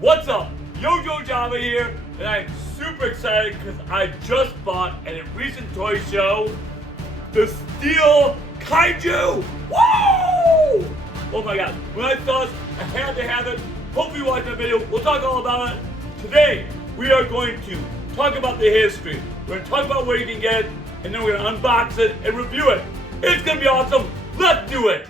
What's up? Yo Java here, and I'm super excited because I just bought at a recent toy show the Steel Kaiju! Woo! Oh my god, when I saw this, I had to have it. Hopefully you watch the video. We'll talk all about it. Today, we are going to talk about the history. We're going to talk about where you can get it, and then we're going to unbox it and review it. It's going to be awesome. Let's do it!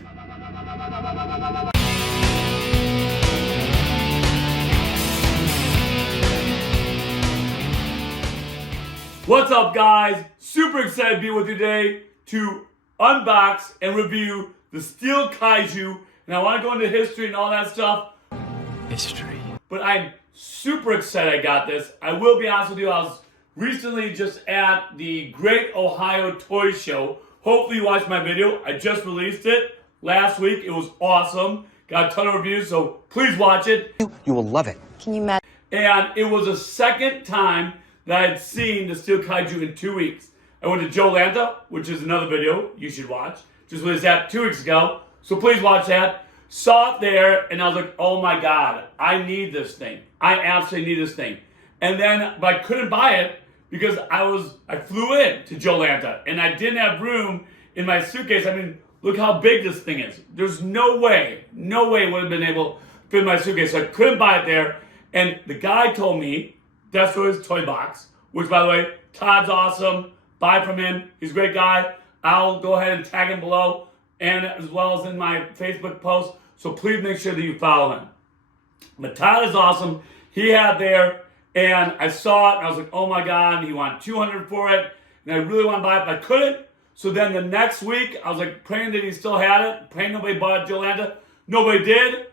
What's up, guys? Super excited to be with you today to unbox and review the Steel Kaiju. And I want to go into history and all that stuff. History. But I'm super excited I got this. I will be honest with you, I was recently just at the Great Ohio Toy Show. Hopefully you watched my video. I just released it last week. It was awesome. Got a ton of reviews, so please watch it. You will love it. Can you imagine? And it was the second time that I had seen the Steel Kaiju in 2 weeks. I went to Joe Lanta, which is another video you should watch. Just released that 2 weeks ago. So please watch that. Saw it there, and I was like, oh my god, I need this thing. I absolutely need this thing. And then, but I couldn't buy it because I flew in to Joe Lanta, and I didn't have room in my suitcase. I mean, look how big this thing is. There's no way it would have been able to fit in my suitcase. So I couldn't buy it there. And the guy told me, Destro's Toy Box, which by the way, Todd's awesome. Buy from him. He's a great guy. I'll go ahead and tag him below, and as well as in my Facebook post. So please make sure that you follow him. But Todd is awesome. He had there, and I saw it, and I was like, oh my god, he wanted $200 for it, and I really want to buy it, but I couldn't. So then the next week, I was like praying that he still had it, praying nobody bought it, Joe Lanta. Nobody did.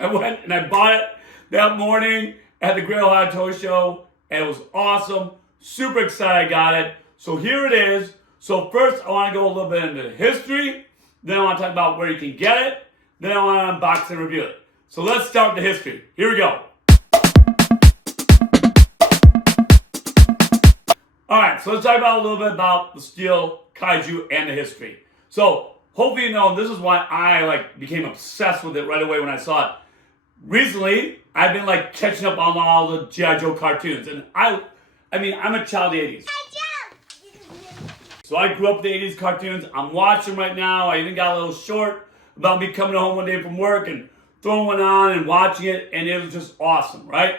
I went and I bought it that morning at the Great Ohio Toy Show, and it was awesome. Super excited I got it. So here it is. So first I want to go a little bit into history, then I want to talk about where you can get it, then I want to unbox and review it. So let's start the history. Here we go. Alright, so let's talk about a little bit about the Steel Kaiju and the history. So hopefully you know this is why I became obsessed with it right away when I saw it. Recently, I've been catching up on all the G.I. Joe cartoons, and I mean, I'm a child of the 80s. So I grew up with the 80s cartoons. I'm watching right now. I even got a little short about me coming home one day from work and throwing one on and watching it, and it was just awesome, right?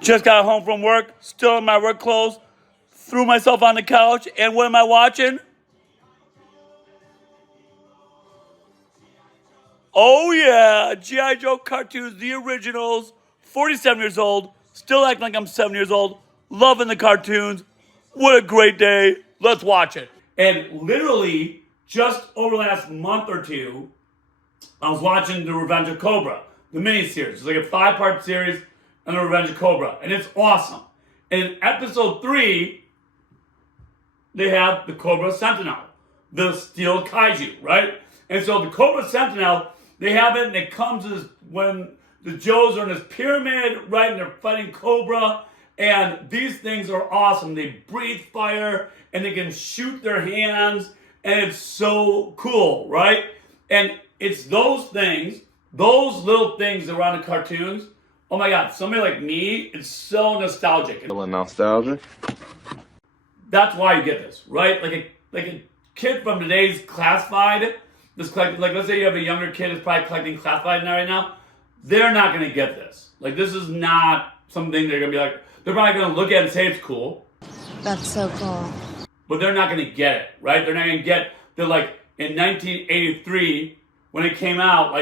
Just got home from work, still in my work clothes, threw myself on the couch, and what am I watching? Oh yeah, G.I. Joe cartoons, the originals, 47 years old, still acting like I'm 7 years old, loving the cartoons. What a great day. Let's watch it. And literally, just over the last month or two, I was watching The Revenge of Cobra, the miniseries. It's like a 5-part series on The Revenge of Cobra, and it's awesome. And in episode 3, they have the Cobra Sentinel, the Steel Kaiju, right? And so the Cobra Sentinel, they have it, and it comes as when the Joes are in this pyramid, right, and they're fighting Cobra, and these things are awesome. They breathe fire, and they can shoot their hands, and it's so cool, right? And it's those things, those little things around the cartoons. Oh my god, somebody like me, it's so nostalgic. A little nostalgia. That's why you get this, right? Like a kid from today's classified, let's say you have a younger kid who's probably collecting classified right now, they're not going to get this. This is not something they're going to be like, they're probably going to look at it and say it's cool. That's so cool. But they're not going to get it, right? They're not going to get, they're in 1983, when it came out,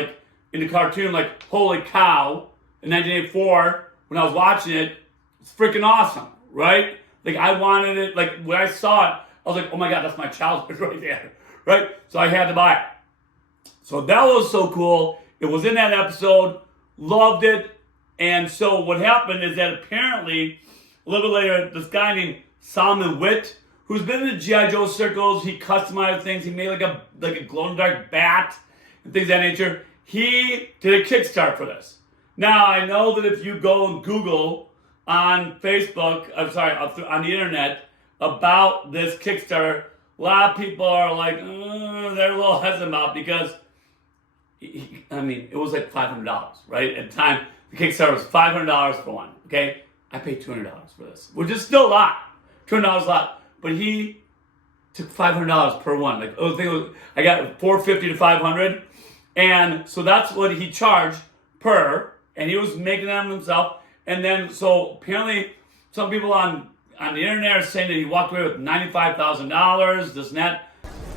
in the cartoon, holy cow, in 1984, when I was watching it, it's freaking awesome, right? I wanted it, when I saw it, I was like, oh my god, that's my childhood right there, right? So I had to buy it. So that was so cool. It was in that episode, loved it. And so what happened is that apparently, a little bit later, this guy named Solomon Witt, who's been in the G.I. Joe circles, he customized things, he made like a glow-in-the-dark bat, and things of that nature. He did a Kickstarter for this. Now, I know that if you go and Google on Facebook, on the internet, about this Kickstarter, a lot of people are they're a little hesitant about it because I mean, it was like $500, right? At the time, the Kickstarter was $500 for one, okay? I paid $200 for this, which is still a lot. $200 a lot. But he took $500 per one. Like, I got $450 to $500. And so that's what he charged per, and he was making them himself. And then, so apparently, some people on the internet are saying that he walked away with $95,000, this and that.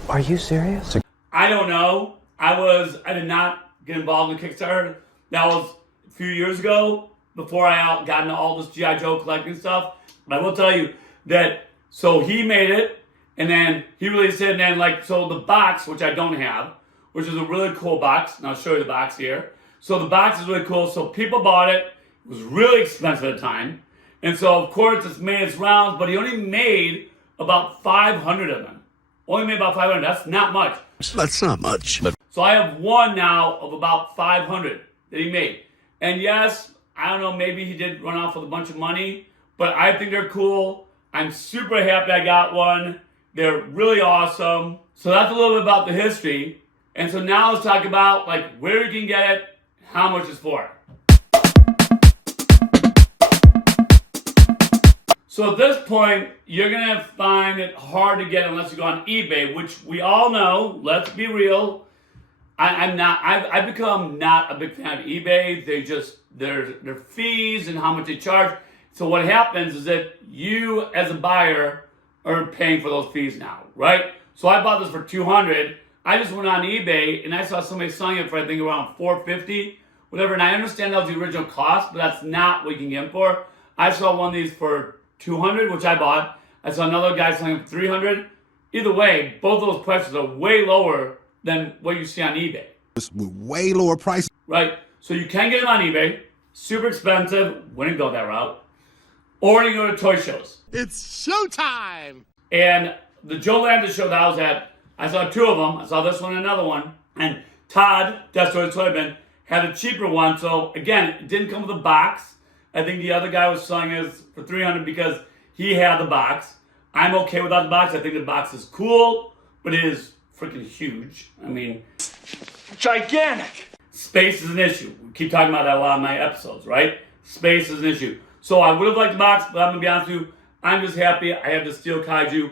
Are you serious? I don't know. I did not get involved in Kickstarter. That was a few years ago, before I got into all this G.I. Joe collecting stuff. But I will tell you that, so he made it, and then he released it, and then like, so the box, which I don't have, which is a really cool box, and I'll show you the box here. So the box is really cool, so people bought it. It was really expensive at the time. And so, of course, it's made its rounds, but he only made about 500 of them. Only made about 500. That's not much. That's not much. So I have one now of about 500 that he made. And yes, I don't know, maybe he did run off with a bunch of money, but I think they're cool. I'm super happy I got one. They're really awesome. So that's a little bit about the history. And so now let's talk about like where you can get it, how much it's for. So at this point, you're gonna find it hard to get unless you go on eBay, which we all know, let's be real. I've become not a big fan of eBay. They just, their fees and how much they charge. So what happens is that you as a buyer are paying for those fees now, right? So I bought this for $200. I just went on eBay and I saw somebody selling it for I think around $450, whatever. And I understand that was the original cost, but that's not what you can get them for. I saw one of these for $200, which I bought. I saw another guy selling it for $300. Either way, both of those prices are way lower than what you see on eBay. It's way lower price. Right? So you can get them on eBay. Super expensive. Wouldn't go that route. Or you go to toy shows. It's showtime! And the Joe Landa show that I was at, I saw two of them. I saw this one and another one. And Todd, Destro Toyman, had a cheaper one. So again, it didn't come with a box. I think the other guy was selling it for $300 because he had the box. I'm okay without the box. I think the box is cool, but it is freaking huge. I mean, Gigantic! space is an issue. We keep talking about that a lot in my episodes, right? Space is an issue. So I would have liked the box, but I'm going to be honest with you, I'm just happy I have the Steel Kaiju.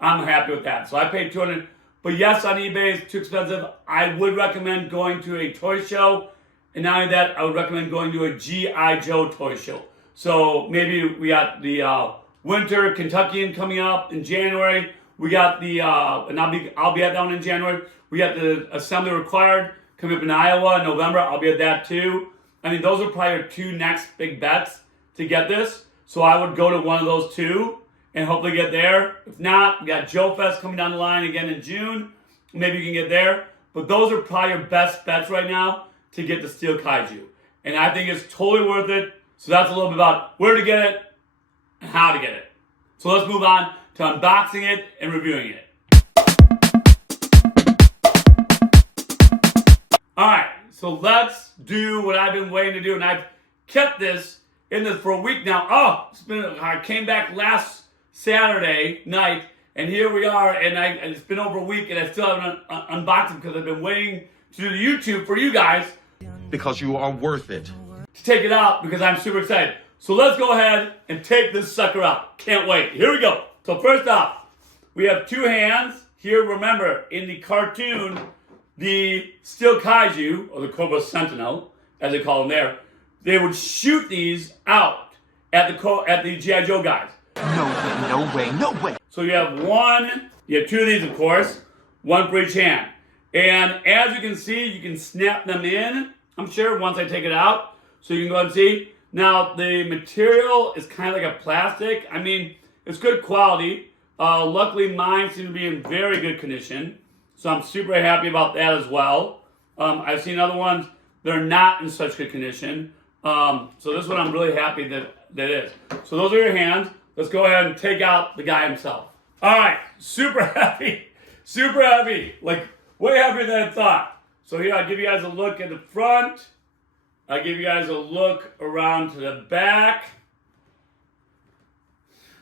I'm happy with that. So I paid $200. But yes, on eBay, it's too expensive. I would recommend going to a toy show. And not only that, I would recommend going to a G.I. Joe toy show. So maybe we got the Winter Kentuckian coming up in January. We got the, and I'll be at that one in January. We got the Assembly Required coming up in Iowa in November. I'll be at that too. I mean, those are probably our two next big bets to get this. So I would go to one of those two and hopefully get there. If not, we got Joe Fest coming down the line again in June. Maybe you can get there. But those are probably your best bets right now to get the Steel Kaiju. And I think it's totally worth it. So that's a little bit about where to get it and how to get it. So let's move on to unboxing it and reviewing it. Alright, so let's do what I've been waiting to do. And I've kept this in this for a week now. I came back last Saturday night, and here we are, and it's been over a week, and I still haven't unboxed it because I've been waiting to do the YouTube for you guys. Because you are worth it. To take it out because I'm super excited. So let's go ahead and take this sucker out. Can't wait. Here we go. So first off, we have two hands. Here, remember, in the cartoon, the Steel Kaiju, or the Cobra Sentinel, as they call them there, they would shoot these out at the G.I. Joe guys. No way, no way, no way. So you have two of these, of course, one for each hand. And as you can see, you can snap them in, I'm sure, once I take it out. So you can go ahead and see. Now, the material is kind of like a plastic. I mean, it's good quality. Luckily, mine seem to be in very good condition. So I'm super happy about that as well. I've seen other ones that are not in such good condition. So this one I'm really happy that is. So those are your hands. Let's go ahead and take out the guy himself. All right, super happy. Super happy. Like, way happier than I thought. So here, I'll give you guys a look at the front. I'll give you guys a look around to the back.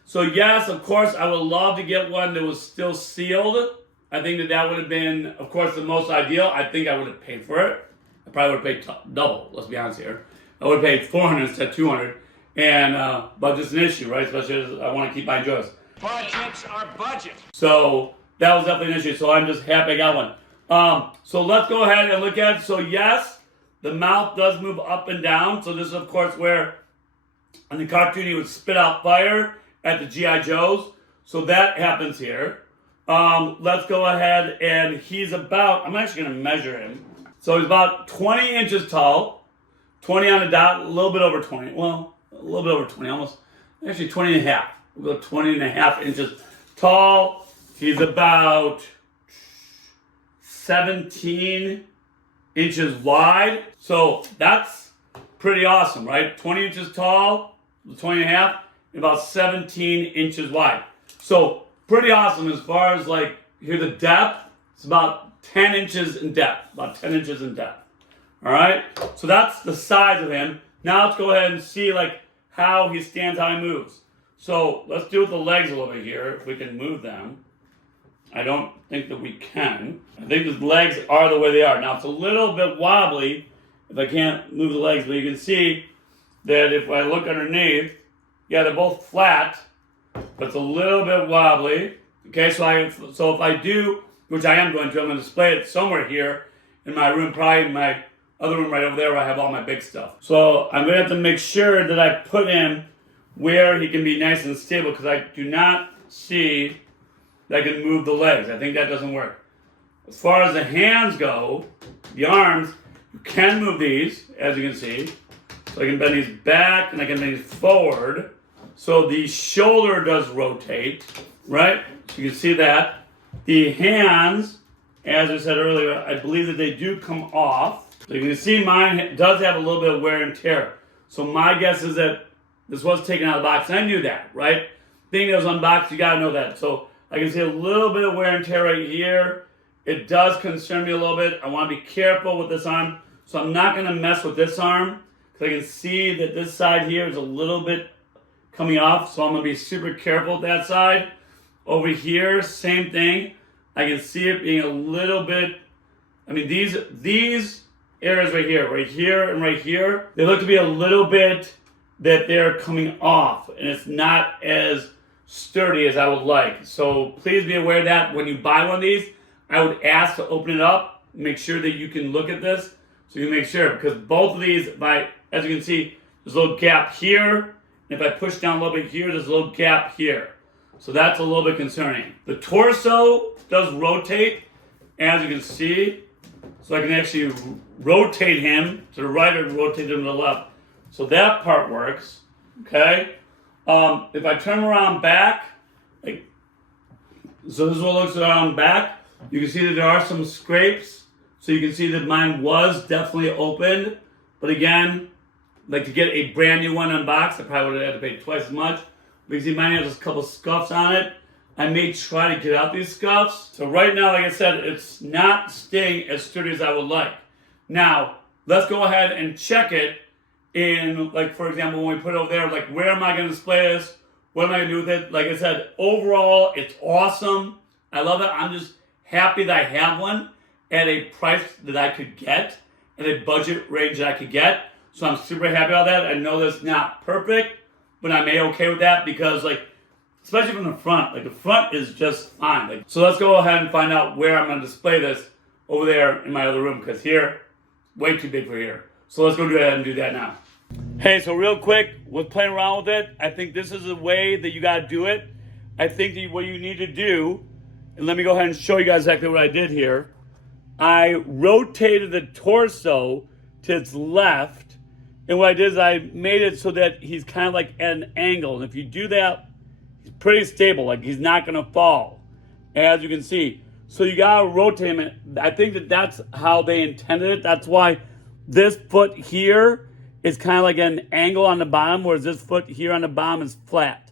So yes, of course, I would love to get one that was still sealed. I think that would have been, of course, the most ideal. I think I would have paid for it. I probably would have paid double, let's be honest here. I would have paid $400 instead of $200. And, but it's an issue, right? Especially as I want to keep buying Joes. Budgets are budget. So that was definitely an issue. So I'm just happy I got one. So let's go ahead and look at it. So yes, the mouth does move up and down. So this is, of course, where in the cartoon he would spit out fire at the G.I. Joes. So that happens here. Let's go ahead and he's about, I'm actually going to measure him. So he's about 20 inches tall, 20 on the dot, a little bit over 20. Well, a little bit over 20, almost, actually 20 and a half. We'll go 20 and a half inches tall. He's about 17 inches wide. So that's pretty awesome, right? 20 inches tall, 20 and a half, and about 17 inches wide. So pretty awesome as far as like, here the depth, it's about 10 inches in depth, about 10 inches in depth. All right, so that's the size of him. Now let's go ahead and see like how he stands, how he moves. So let's do with the legs a little bit here, if we can move them. I don't think that we can. I think the legs are the way they are. Now it's a little bit wobbly if I can't move the legs, but you can see that if I look underneath, yeah, they're both flat, but it's a little bit wobbly. Okay, so if I do, which I am going to, I'm going to display it somewhere here in my room, probably in my other room right over there where I have all my big stuff. So I'm going to have to make sure that I put him where he can be nice and stable, because I do not see that I can move the legs. I think that doesn't work. As far as the hands go, the arms, you can move these, as you can see. So I can bend these back and I can bend these forward. So the shoulder does rotate, right? So you can see that. The hands, as I said earlier, I believe that they do come off. So you can see mine does have a little bit of wear and tear. So my guess is that this was taken out of the box, and I knew that, right? Thing that was unboxed, you gotta know that. So I can see a little bit of wear and tear right here. It does concern me a little bit. I wanna be careful with this arm. So I'm not gonna mess with this arm, because I can see that this side here is a little bit coming off. So I'm gonna be super careful with that side. Over here, same thing. I can see it being a little bit, I mean, these areas right here, and right here, they look to be a little bit that they're coming off, and it's not as sturdy as I would like. So please be aware that when you buy one of these, I would ask to open it up, make sure that you can look at this, so you can make sure, because both of these, as you can see, there's a little gap here, and if I push down a little bit here, there's a little gap here. So that's a little bit concerning. The torso does rotate, as you can see, so I can actually rotate him to the right or rotate him to the left. So that part works, okay? If I turn around back, like, so this is what it looks around back. You can see that there are some scrapes. So you can see that mine was definitely opened. But again, like to get a brand new one unboxed, I probably would have had to pay twice as much. But you see mine has a couple scuffs on it. I may try to get out these scuffs. So right now, like I said, it's not staying as sturdy as I would like. Now, let's go ahead and check it in, like, for example, when we put it over there, like, where am I going to display this? What am I going to do with it? Like I said, overall, it's awesome. I love it. I'm just happy that I have one at a price that I could get, at a budget range that I could get. So I'm super happy about that. I know that's not perfect, but I'm okay with that because, like, especially from the front, like, the front is just fine. Like, so let's go ahead and find out where I'm going to display this over there in my other room, because here, way too big for here. So let's go ahead and do that now. Hey, so real quick, we're playing around with it. I think this is the way that you got to do it. I think that what you need to do, and let me go ahead and show you guys exactly what I did here. I rotated the torso to its left, and what I did is I made it so that he's kind of like at an angle. And if you do that, he's pretty stable, like he's not going to fall, as you can see. So you got to rotate him, and I think that that's how they intended it. That's why this foot here is kind of like an angle on the bottom, whereas this foot here on the bottom is flat.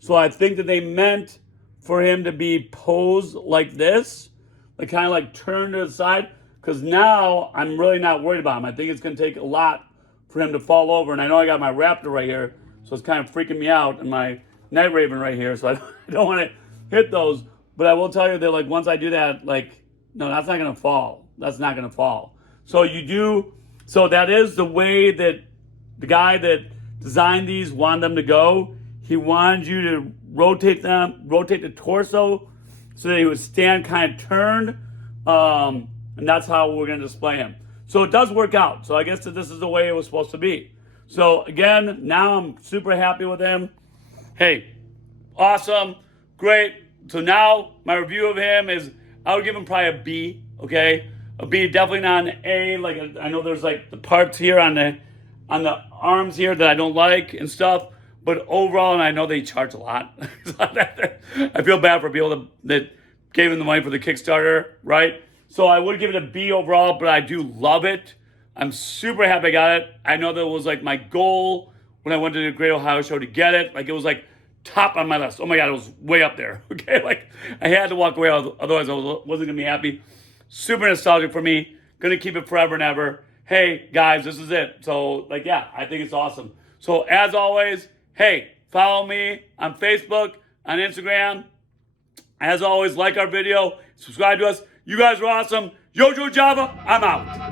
So I think that they meant for him to be posed like this, like kind of like turned to the side, because now I'm really not worried about him. I think it's going to take a lot for him to fall over, and I know I got my raptor right here, so it's kind of freaking me out, and my night raven right here, so I don't want to hit those. But I will tell you that, like, once I do that, like, no, that's not going to fall. That's not going to fall. So so that is the way that the guy that designed these wanted them to go. He wanted you to rotate the torso so that he would stand kind of turned. And that's how we're going to display him. So it does work out. So I guess that this is the way it was supposed to be. So again, now I'm super happy with him. Hey, awesome, great. So now my review of him is, I would give him probably a B, okay? A B, definitely not an A. Like, I know there's like the parts here on the arms here that I don't like and stuff, but overall, and I know they charge a lot. I feel bad for people that gave him the money for the Kickstarter, right? So I would give it a B overall, but I do love it. I'm super happy I got it. I know that it was like my goal when I went to the Great Ohio Show to get it. Like, it was like top on my list. Oh my God, it was way up there. Okay, like I had to walk away, otherwise I wasn't gonna be happy. Super nostalgic for me. Gonna keep it forever and ever. Hey guys, this is it. So like, yeah, I think it's awesome. So as always, hey, follow me on Facebook, on Instagram. As always, like our video, subscribe to us. You guys are awesome. Yojo Java, I'm out.